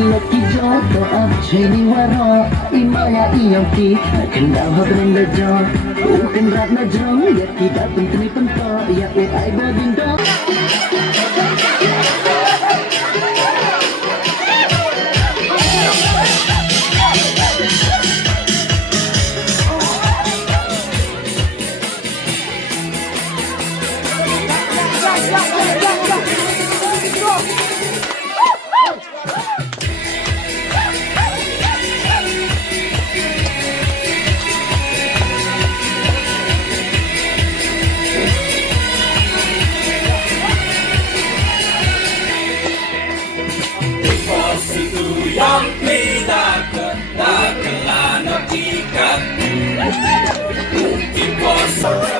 Kijo to ang chini waro imaya iyongki kenda hodrenda jo uken rat na jong ya kita pentri pento ya ai bodindo Yang kelana ikat mungkin kosong.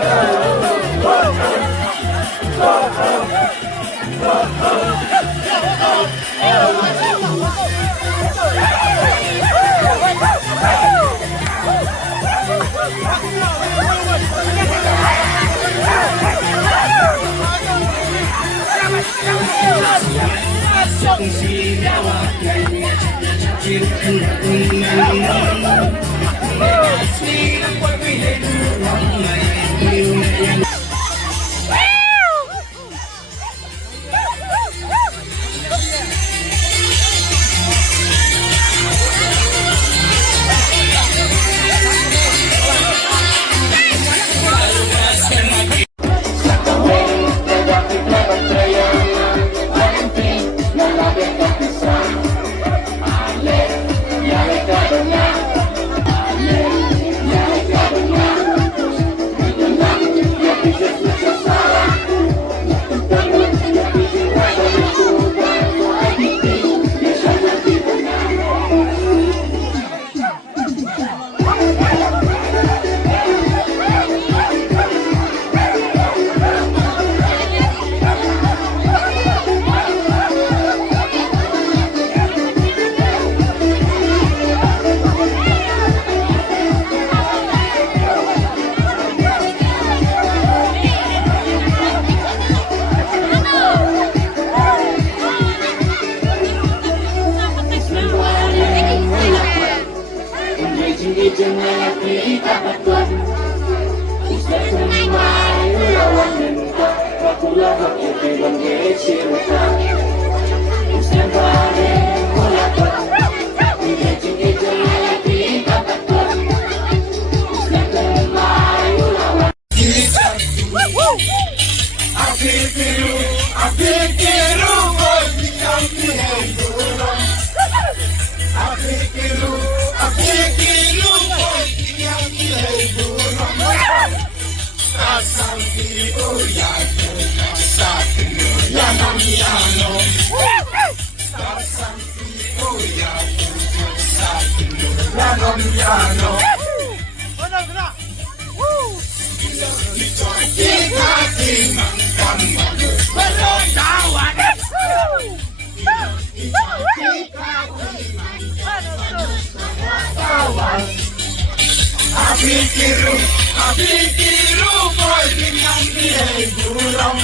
Apikiru boy dengan dia burung.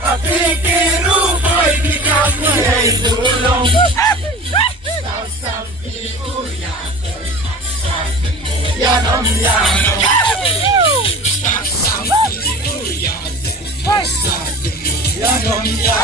Apikiru boy dengan dia burung. Sampai uya ya nom ya nom. Sampai uya ya nom ya